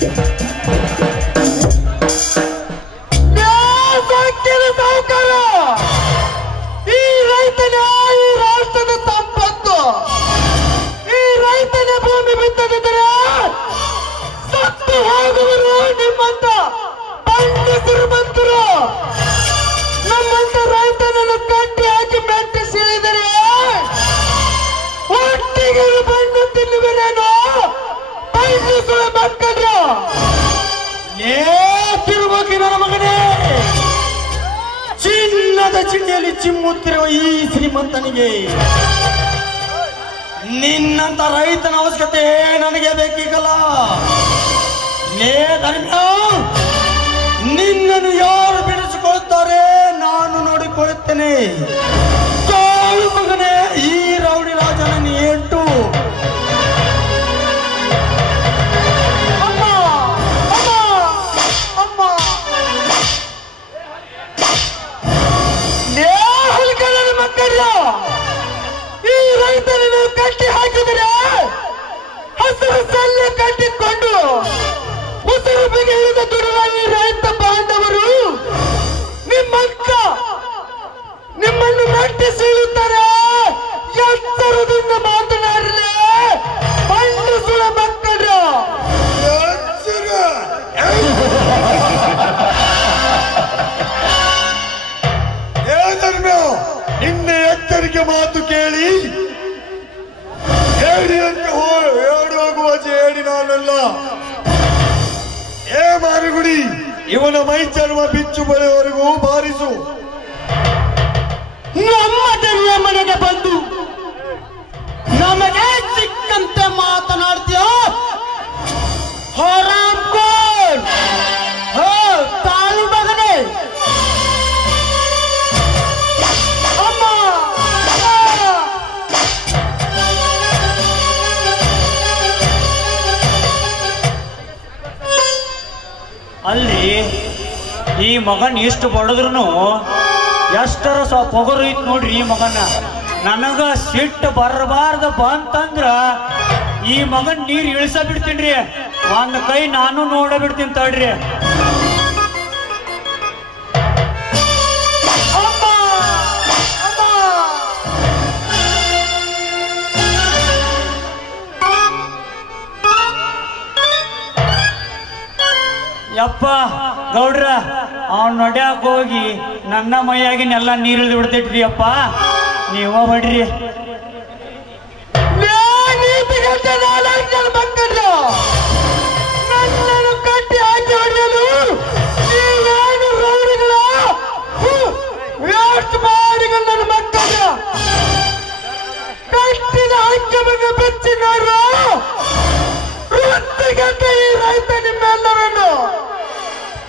ಈ ರೈತನ ಈ ರಾಷ್ಟ್ರದ ಸಂಪತ್ತು. ಈ ರೈತನ ಭೂಮಿ ಬಿತ್ತದಿದ್ದರೆ ಸತ್ತು ಹೋಗುವರು ನಿಮ್ಮಂತ ಪಂಡಿತರು ಬಂತರು. ನಮ್ಮಂತ ರೈತನನ್ನು ಕಟ್ಟಿ ಹಾಕಿ ಮೆಟ್ಟಿ ಸಿಳಿದರೆ ಒಟ್ಟಿಗೆ ಬಂದು ತಿನ್ನುವಿನೇನು ಪಂಡಿತರ ಮಕ್ಕಳು. ತಿರುಮುಖಿನ ಮಗನೇ, ಚಿನ್ನದ ಚಿಣ್ಣೆಯಲ್ಲಿ ಚಿಮ್ಮುತ್ತಿರುವ ಈ ಶ್ರೀಮಂತನಿಗೆ ನಿನ್ನಂತ ರೈತನ ಅವಶ್ಯಕತೆ ನನಗೆ ಬೇಕೀಗಲ್ಲ. ನೇ ಧರ್ಮ, ನಿನ್ನನ್ನು ಯಾರು ಬಿಡಿಸಿಕೊಳ್ಳುತ್ತಾರೆ ನಾನು ನೋಡಿಕೊಳ್ಳುತ್ತೇನೆ. ಕಾಳು ಮಗನೇ, ಈ ರೌಡಿ ರಾಜನ ಏಟು. ಈ ರೈತನನ್ನು ಕಟ್ಟಿ ಹಾಕಿದರೆ ಹಸಿರು ಸಲ್ಲೆ ಕಟ್ಟಿಕೊಂಡು ಉಸಿರು ಬಿಗಿದ ದುಡಿದ ಈ ರೈತ ಬಾಂಧವರು ನಿಮ್ಮನ್ನು ಮೆಟ್ಟಿ ಸೀಳುತ್ತಾರೆ. ಎತ್ತರದಿಂದ ಮಾತನಾಡಲಿ ಪಂಡಿಸುಳ ಮಕ್ಕಳು. ನಿನ್ನೆ ಎಚ್ಚರಿಕೆ ಮಾತು ಕೇಳಿ ಹೇಳಿ ಅಂತ ಹೇಳಿ ಹೋಗುವ ಹೇಳಿ ನಾನಲ್ಲ. ಏ ಮಾರಿಗುಡಿ, ಇವನ ಮೈ ಚರ್ಮ ಬಿಚ್ಚು ಬಳೆಯವರೆಗೂ ಬಾರಿಸು. ನಮ್ಮ ದರಿಯ ಮನೆಗೆ ಬಂದು ನಮಗೆ ಸಿಕ್ಕಂತೆ ಮಾತನಾಡ್ತೀಯ ಹರಾಮ್ ಕೋರ್. ತಾಳು ಮಗನೇ, ಅಲ್ಲಿ ಈ ಮಗನ್ ಎಷ್ಟು ಬಡದ್ರು ಎಷ್ಟರ ಪೊಗರು ಐತ್ ನೋಡ್ರಿ ಈ ಮಗನ. ನನಗ ಸಿಟ್ಟು ಬರಬಾರ್ದ ಬಂತಂದ್ರ ಈ ಮಗನ್ ನೀರ್ ಇಳಿಸ ಬಿಡ್ತೀನ್ರಿ. ಒಂದ್ ಕೈ ನಾನು ನೋಡ ಬಿಡ್ತೀನಿ ತಡ್ರಿ. ಯಪ್ಪ ಗೌಡ್ರ, ಅವ್ನು ನಡ್ಯಾಕ ಹೋಗಿ ನನ್ನ ಮೈಯಾಗಿನೆಲ್ಲ ನೀರಿಳಿದು ಬಿಡ್ತೈತ್ರಿ ಅಪ್ಪ. ನೀವ ಹೊಡ್ರಿ. ನನ್ನನ್ನು ಕಟ್ಟಿ ಹಾಕಿ ಹೊಡೆಯಲು ನೀವೇನು ರೌಡಿಗಳ ವ್ಯಾಸ್ಟ್ ಮಾಡಿಗ ನನ್ನ ಮಕ್ಕಳ ಕಟ್ಟಿದ ಅಂಕಮಗೆ ಬೆಚ್ಚಿನಾರು ವೃತ್ತಿಗಂತೆ ಈ ರೈತ ನಿಮ್ಮೆಲ್ಲರನ್ನು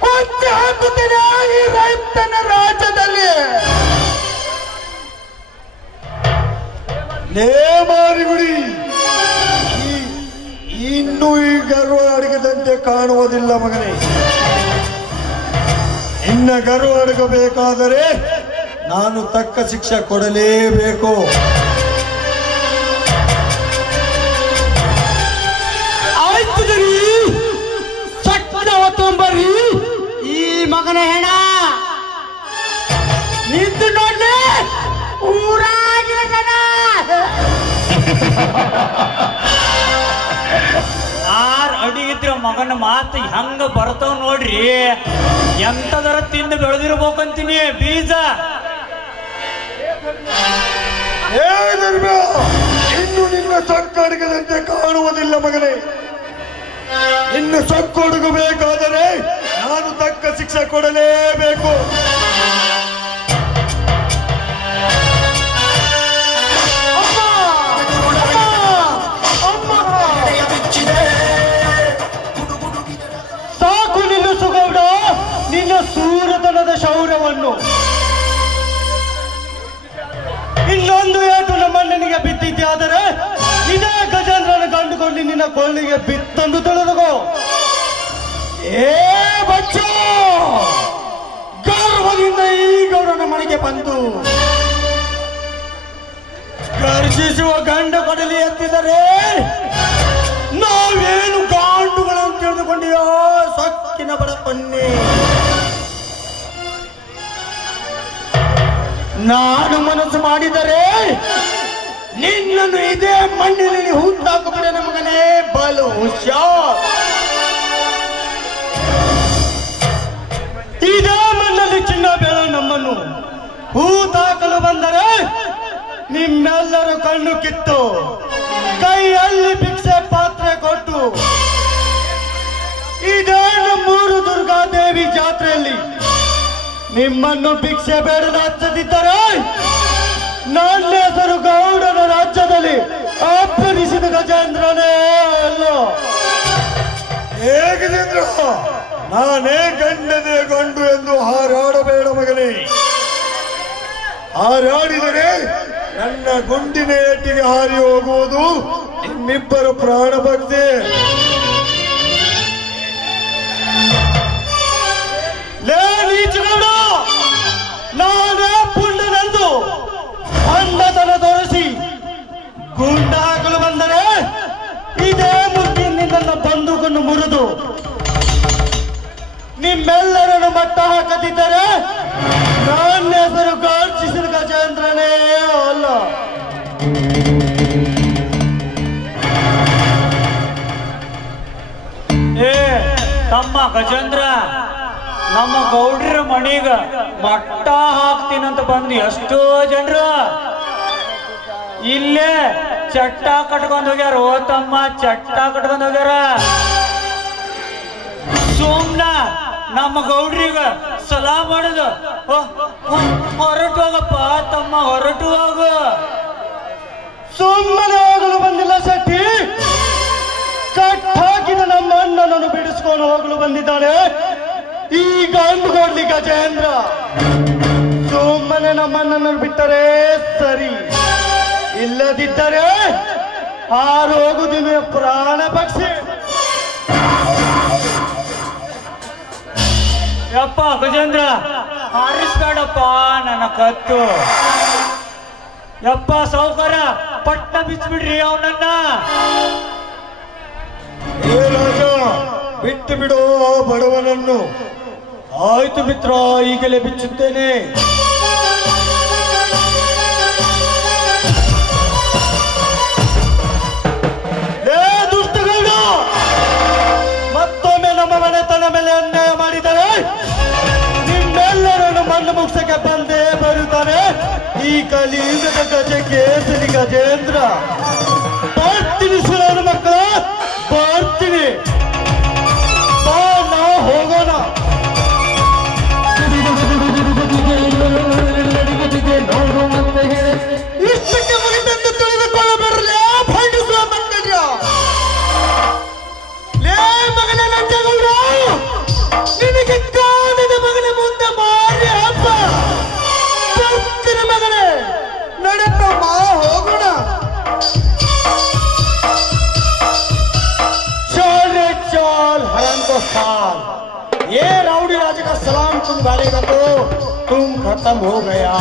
ಕೊಚ್ಚಿ ಹಾಕುತ್ತೇನೆ ಈ ರೈತನ ರಾಜ್ಯದಲ್ಲಿ. ಲೇ ಮಾರಿಗುಡಿ, ಇನ್ನೂ ಈ ಗರ್ವ ಅಡಗದಂತೆ ಕಾಣುವುದಿಲ್ಲ ಮಗನೇ. ಇನ್ನ ಗರ್ವ ಅಡಗಬೇಕಾದರೆ ನಾನು ತಕ್ಕ ಶಿಕ್ಷೆ ಕೊಡಲೇಬೇಕು. ಆಯ್ತು ಗರಿ, ಸಕ್ಕವ ತೊಂಬರಿ ಈ ಮಗನ ಹೆಣ ನಿಂತು ನೋಡ್ಲಿ ಊರಾಗಿನ ಜನ. ಅಡಿಗಿದ್ರ ಮಗನ ಮಾತು ಹೆಂಗ ಬರ್ತಾವ ನೋಡ್ರಿ. ಎಂತದರ ತಿಂದು ಬೆಳೆದಿರ್ಬೇಕಂತೀನಿ ಬೀಜ. ಇನ್ನು ನಿನ್ನ ಸೊಕ್ಕಡಗದಂತೆ ಕಾಣುವುದಿಲ್ಲ ಮಗನೇ. ಇನ್ನು ಸೊಕ್ಕೊಡಗಬೇಕಾದರೆ ನಾನು ತಕ್ಕ ಶಿಕ್ಷೆ ಕೊಡಲೇಬೇಕು. ಸಾಕು ನಿಲ್ಲಿಸು ಗೌಡ ನಿನ್ನ ಸೂರತನದ ಶೌರ್ಯವನ್ನು. ಇನ್ನೊಂದು ಏಟು ನಮ್ಮಣ್ಣನಿಗೆ ಬಿದ್ದಿದ್ದೆ ಆದರೆ ಇದೇ ಗಜೇಂದ್ರನ ಕಂಡುಕೊಂಡು ನಿನ್ನ ಕೊಳ್ಳಿಗೆ ಬಿತ್ತಂದು ತಿಳಿದುಕೋ. ಏ ಬಚ್ಚು, ಗರ್ವದಿಂದ ಈ ಗೌಡನ ಮನೆಗೆ ಬಂದು ಗರ್ಜಿಸುವ ಗಂಡ ಕೊಡಲಿ ಎತ್ತಿದರೆ ನಾವೇನು ಗಾಂಡುಗಳನ್ನು ತಿಳಿದುಕೊಂಡಿಯೋ ನಾನು ಮನಸ್ಸು ಮಾಡಿದರೆ ನಿನ್ನನ್ನು ಇದೇ ಮಣ್ಣಿನಲ್ಲಿ ಹೂತಾಕಬಿಡ ಮಗನೇ. ಬಲು ಹುಷಾರ್. ಇದೇ ಮಣ್ಣಲ್ಲಿ ಚಿನ್ನ ಬೆಳೆ ನಮ್ಮನ್ನು ಹೂತಾಕಲು ಬಂದರೆ ನಿಮ್ಮೆಲ್ಲರೂ ಕಣ್ಣು ಕಿತ್ತು ಕೈಯಲ್ಲಿ ಭಿಕ್ಷೆ ಪಾತ್ರೆ ಕೊಟ್ಟು ಇದೇ ನಮ್ಮೂರು ದುರ್ಗಾದೇವಿ ಜಾತ್ರೆಯಲ್ಲಿ ನಿಮ್ಮನ್ನು ಭಿಕ್ಷೆ ಬೇಡದ ಹಚ್ಚದಿದ್ದರೆ ನನ್ನ ಹೆಸರು ಗೌಡನ ರಾಜ್ಯದಲ್ಲಿ ಅಪ್ಪನಿಸಿದ ಗಜೇಂದ್ರನೇ ಅಲ್ಲ. ಹೇಗಿದ್ರು ನಾನೇ ಗಂಡನೇ ಗಂಡು ಎಂದು ಹಾರಾಡಬೇಡ ಮಗನೇ. ಹಾರಾಡಿದರೆ ನನ್ನ ಗುಂಡಿನ ಏಟಿಗೆ ಹಾರಿ ಹೋಗುವುದು ನಿಮ್ಮಿಬ್ಬರ ಪ್ರಾಣ ಭಕ್ತಿ. ನಾನೇ ಪುಂಡನೆಂದು ಅಂಡತನ ತೋರಿಸಿ ಗುಂಡ ಹಾಕಲು ಬಂದರೆ ಇದೇ ಮುತ್ತಿನಿಂದ ನನ್ನ ಬಂದೂಕನ್ನು ಮುರಿದು ನಿಮ್ಮೆಲ್ಲರನ್ನು ಮಟ್ಟ ಹಾಕದಿದ್ದರೆ ನನ್ನ ಹೆಸರು ಗಾರ್ಚಿಸಿದ ಗಜೇಂದ್ರನೇ ಅಲ್ಲ. ಏ ತಮ್ಮ ಗಜೇಂದ್ರ, ನಮ್ಮ ಗೌಡ್ರ ಮಣಿಗ ಮಟ್ಟ ಹಾಕ್ತೀನಂತ ಬಂದು ಎಷ್ಟೋ ಜನರು ಇಲ್ಲೇ ಚಟ್ಟ ಕಟ್ಕೊಂಡ್ ಹೋಗ್ಯಾರ. ಓ ತಮ್ಮ, ಚಟ್ಟ ಕಟ್ಕೊಂಡ್ ಹೋಗ್ಯಾರ. ಸುಮ್ನ ನಮ್ಮ ಗೌಡ್ರಿಗ ಸಲಾ ಮಾಡುದು. ಹೊರಟು ಹೋಗಪ್ಪ ತಮ್ಮ, ಹೊರಟು ಹೋಗು. ಸುಮ್ಮನೆ ಹೋಗಲು ಬಂದಿಲ್ಲ ಶೆಟ್ಟಿ, ಕಟ್ ಹಾಕಿದ ನಮ್ಮ ಅಣ್ಣನನ್ನು ಬಿಡಿಸ್ಕೊಂಡು ಹೋಗಲು ಬಂದಿದ್ದಾನೆ ಈಗ ಅಂದುಕೊಳ್ಳಿ ಗಜೇಂದ್ರ. ಸುಮ್ಮನೆ ನಮ್ಮ ಅಣ್ಣನನ್ನು ಬಿಟ್ಟರೆ ಸರಿ, ಇಲ್ಲದಿದ್ದರೆ ಹಾರು ಹೋಗುದಿನ ಪ್ರಾಣ ಪಕ್ಷಿ. ಯಪ್ಪ ಗಜೇಂದ್ರ, ಹಾರಿಸ್ಬೇಡಪ್ಪ ನನ್ನ ಕತ್ತು. ಯಪ್ಪ ಸಾವುಕಾರ, ಪಟ್ಟ ಬಿಚ್ಚಿಬಿಡ್ರಿ ಅವನನ್ನ. ಏ ರಾಜ, ಬಿಟ್ಟು ಬಿಡು ಆ ಬಡವನನ್ನು. ಆಯ್ತು ಮಿತ್ರ, ಈಗಲೇ ಬಿಚ್ಚುತ್ತೇನೆ. ದುಷ್ಟಗೌಡ, ಮತ್ತೊಮ್ಮೆ ನಮ್ಮ ಮನೆತನ ಮೇಲೆ ಅನ್ಯಾಯ ಮಾಡಿದರೆ ನಿಮ್ಮೆಲ್ಲರನ್ನು ಮಣ್ಣು ಮುಗಿಸಕ್ಕೆ ಬಂದೇ ಬರುತ್ತಾನೆ ಈ ಕಲಿಯುಗದ ಗಜ ಕೇಸರಿ ಗಜೇಂದ್ರ. ಬರ್ತೀನಿ ಸುರನ ಮಕ್ಕಳ, ಬರ್ತೀನಿ. ಬಾ, ನಾ ಹೋಗೋಣ. ಇಷ್ಟಕ್ಕೆ ಮುಗಿದಂತೆ ತಿಳಿದುಕೊಳ್ಳಬೇಡ್ರಲೇ ಭಂಡಿಸುವ ಮಂಗಜ. ಲೇ ಮಗನ ನಂಜಗೌಡ, ನಿನಗೆ ಕಾಣದ ಮಗನ ಮುಂದೆ ಮಾರಿ ಹಬ್ಬ. ಬರ್ತೀನಿ ಮಗನೇ, ನಡೆಯಮ್ಮ, ಹೋಗೋಣ. चाल हराम को साल, ये राउडी राजा का सलाम तुम गालेगा तो तुम खत्म हो गया.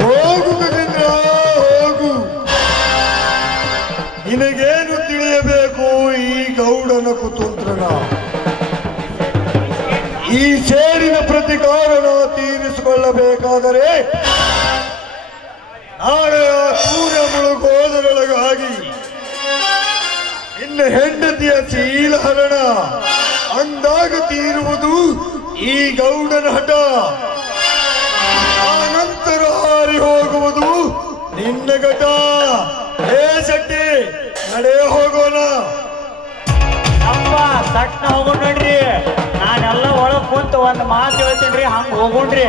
ಹೋಗು ಗಜೇಂದ್ರ, ಹೋಗು. ನಿನಗೇನು ತಿಳಿಯಬೇಕು ಈ ಗೌಡನ ಕುತಂತ್ರನ? ಈ ಸೇಡಿನ ಪ್ರತಿಕಾರನ ತೀರಿಸಿಕೊಳ್ಳಬೇಕಾದರೆ ನಾಳೆ ಆ ಸೂರ್ಯ ಮುಳುಗೋದರೊಳಗಾಗಿ ನಿನ್ನ ಹೆಂಡತಿಯ ಶೀಲಹರಣ ಅಂದಾಗ ತೀರುವುದು ಈ ಗೌಡನ ಹಠ. ಆ ನಂತರ ಹಾರಿ ಹೋಗುವುದು ನಿನ್ನ ಘಟ. ಹೇ ಶೆಟ್ಟಿ, ನಡೆ ಹೋಗೋಣ. ಅಪ್ಪ ಸಟ್ನ ಹೋಗೋಣ ನೋಡ್ರಿ. ನಾನೆಲ್ಲ ಒಳಗ್ ಕುಂತ ಒಂದ್ ಮಾತು ಹೇಳ್ತೀನಿ, ಹಂಗ ಹೋಗೋಣ್ರಿ.